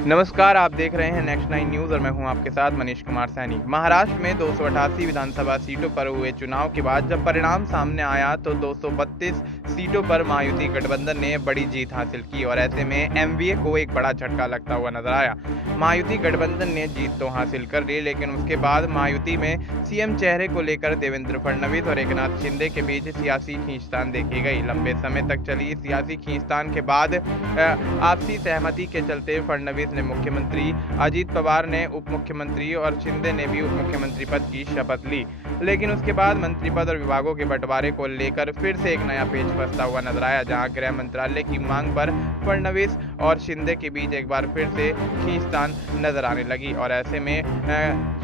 नमस्कार, आप देख रहे हैं नेक्स्ट 9 न्यूज़ और मैं हूं आपके साथ मनीष कुमार सैनी। महाराष्ट्र में 288 विधानसभा सीटों पर हुए चुनाव के बाद जब परिणाम सामने आया तो 232 सीटों पर महायुति गठबंधन ने बड़ी जीत हासिल की और ऐसे में एमवीए को एक बड़ा झटका लगता हुआ नजर आया। महायुति गठबंधन ने जीत तो हासिल कर ली, लेकिन उसके बाद महायुति में सीएम चेहरे को लेकर देवेंद्र फडणवीस और एकनाथ शिंदे के बीच सियासी खींचतान देखी गई। लंबे समय तक चली सियासी खींचतान के बाद आपसी सहमति के चलते फडणवीस ने मुख्यमंत्री, अजीत पवार ने उप मुख्यमंत्री और शिंदे ने भी उप मुख्यमंत्री पद की शपथ ली। लेकिन उसके बाद मंत्री पद और विभागों के बंटवारे को लेकर फिर से एक नया पेच फंसता हुआ नजर आया, जहां गृह मंत्रालय की मांग पर फडणवीस और शिंदे के बीच एक बार फिर से खींचतान नजर आने लगी। और ऐसे में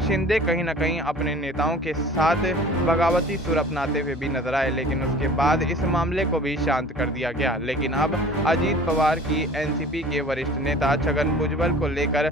शिंदे कहीं न कहीं अपने नेताओं के साथ बगावती सुर अपनाते हुए भी नजर आए, लेकिन उसके बाद इस मामले को भी शांत कर दिया गया। लेकिन अब अजीत पवार की एनसीपी के वरिष्ठ नेता छगन भुजबल को लेकर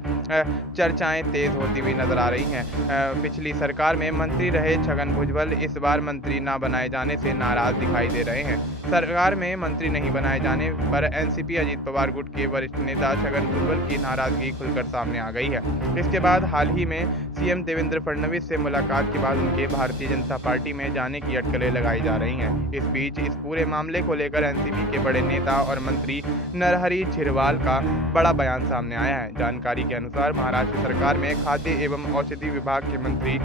चर्चाएं तेज होती हुई नजर आ रही हैं। पिछली सरकार में मंत्री रहे छगन भुजबल इस बार मंत्री न बनाए जाने से नाराज दिखाई दे रहे हैं। सरकार में मंत्री नहीं बनाए जाने पर एनसीपी अजीत पवार गुट के वरिष्ठ नेता छगन भुजबल की नाराजगी खुलकर सामने आ गई है। इसके बाद हाल ही में सीएम देवेंद्र फडणवीस से मुलाकात के बाद उनके भारतीय जनता पार्टी में जाने की अटकलें लगाई जा रही हैं। इस बीच इस पूरे मामले को लेकर एनसीपी के बड़े नेता और मंत्री नरहरी झिरवाल का बड़ा बयान सामने आया है। जानकारी के अनुसार महाराष्ट्र सरकार में खाद्य एवं औषधि विभाग के मंत्री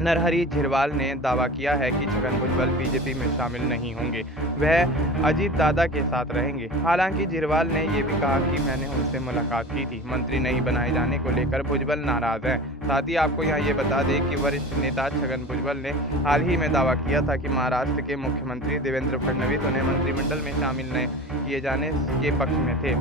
नरहरी झिरवाल ने दावा किया है कि छगन भुजबल बीजेपी में शामिल नहीं होंगे, वह अजीत दादा के साथ रहेंगे। हालांकि झिरवाल ने यह भी कहा कि मैंने उनसे मुलाकात की थी। मंत्री नहीं बनाए जाने को लेकर भुजबल नाराज हैं। साथ ही आपको यहाँ ये बता दें कि वरिष्ठ नेता छगन भुजबल ने हाल ही में दावा किया था कि महाराष्ट्र के मुख्यमंत्री देवेंद्र फडणवीस उन्हें मंत्रिमंडल में शामिल न किए जाने के पक्ष में थे।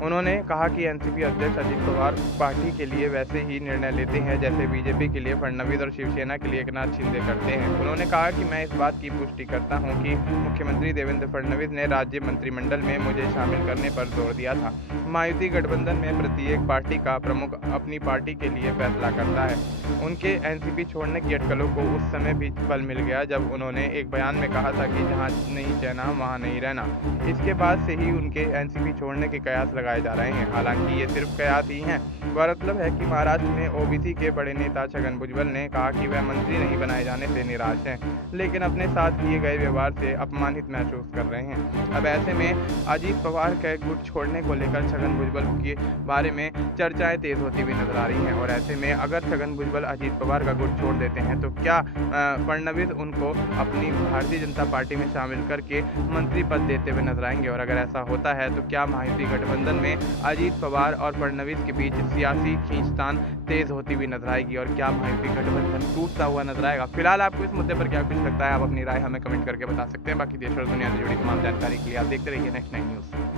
उन्होंने कहा कि एनसीपी अध्यक्ष अजीत पवार पार्टी के लिए वैसे ही निर्णय लेते हैं जैसे बीजेपी के लिए फडणवीस और शिवसेना के लिए एकनाथ शिंदे करते हैं। उन्होंने कहा कि मैं इस बात की पुष्टि करता हूं कि मुख्यमंत्री देवेंद्र फडणवीस ने राज्य मंत्रिमंडल में मुझे शामिल करने पर जोर दिया था। महायुति गठबंधन में प्रत्येक पार्टी का प्रमुख अपनी पार्टी के लिए फैसला करता है। उनके एनसीपी छोड़ने की अटकलों को उस समय भी बल मिल गया जब उन्होंने एक बयान में कहा था कि जहाँ नहीं रहना वहाँ नहीं रहना। इसके बाद से ही उनके एनसीपी छोड़ने के कयास लगाए जा रहे हैं। हालांकि ये सिर्फ कयास ही हैं। गौरतलब है कि महाराष्ट्र में ओबीसी के बड़े नेता छगन भुजबल ने कहा कि वह मंत्री नहीं बनाए जाने से निराश हैं, लेकिन अपने साथ किए गए व्यवहार से अपमानित महसूस कर रहे हैं। अब ऐसे में अजीत पवार के गुट छोड़ने को लेकर छगन भुजबल के बारे में चर्चाएं तेज होती हुई नजर आ रही हैं। और ऐसे में अगर छगन भुजबल अजीत पवार का गुट छोड़ देते हैं तो क्या फडणवीस उनको अपनी भारतीय जनता पार्टी में शामिल करके मंत्री पद देते हुए नजर आएंगे? और अगर ऐसा होता है तो क्या महायुति गठबंधन में अजीत पवार और फडणवीस के बीच सियासी खींचतान तेज होती हुई नजर आएगी और क्या महायुति गठबंधन टूटता हुआ नजर आएगा? फिलहाल आपको इस मुद्दे पर क्या कुछ लगता है, आप अपनी राय हमें कमेंट करके बता सकते हैं। बाकी देश और दुनिया से जुड़ी तमाम जानकारी के लिए आप देखते रहिए नेक्स्ट 9 न्यूज़।